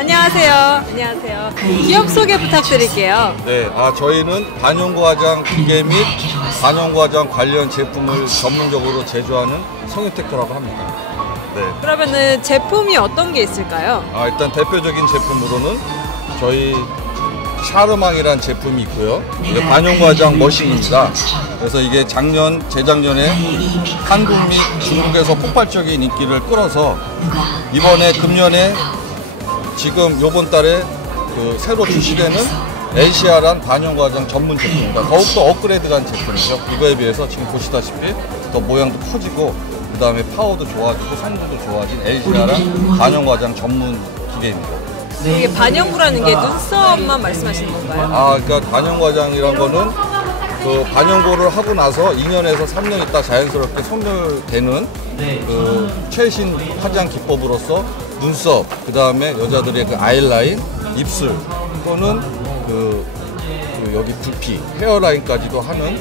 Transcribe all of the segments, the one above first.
안녕하세요. 안녕하세요. 기업 소개 부탁드릴게요. 네, 아 저희는 반영고 화장 기계 및 반영고 화장 관련 제품을 전문적으로 제조하는 성유테크라고 합니다. 네, 그러면은 제품이 어떤 게 있을까요? 아 일단 대표적인 제품으로는 저희 샤르망이라는 제품이 있고요. 이게 반영고 화장 머신입니다. 그래서 이게 작년, 재작년에 한국 및 중국에서 폭발적인 인기를 끌어서 이번에 금년에 지금 요번 달에 그 새로 출시되는 에시아란 화장 전문 제품입니다. 더욱더 업그레이드한 제품이죠. 이거에 비해서 지금 보시다시피 더 모양도 커지고 그 다음에 파워도 좋아지고 성능도 좋아진 에시아란 화장 전문 기계입니다. 이게 반영구라는 게 눈썹만 말씀하시는 건가요? 아, 그러니까 반영과장이란 거는 그 반영고를 하고 나서 2년에서 3년 있다 자연스럽게 선별되는 그 최신 화장 기법으로서 눈썹, 그 다음에 여자들의 그 아이라인, 입술 또는 그, 그 여기 두피, 헤어라인까지도 하는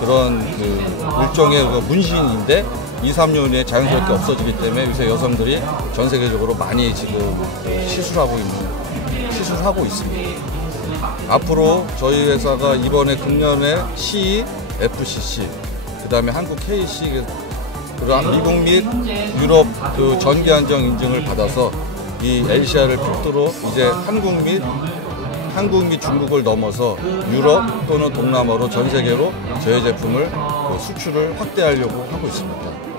그런 그 일종의 그 문신인데 2, 3년 후에 자연스럽게 없어지기 때문에 요새 여성들이 전 세계적으로 많이 지금 시술하고 있는 시술하고 있습니다. 앞으로 저희 회사가 이번에 금년에 CE, FCC, 그 다음에 한국 KC, 그다음 미국 및 유럽 그 전기 안정 인증을 받아서 이 LCR을 필두로 이제 한국 및 한국 및 중국을 넘어서 유럽 또는 동남아로 전 세계로 저희 제품을 그 수출을 확대하려고 하고 있습니다.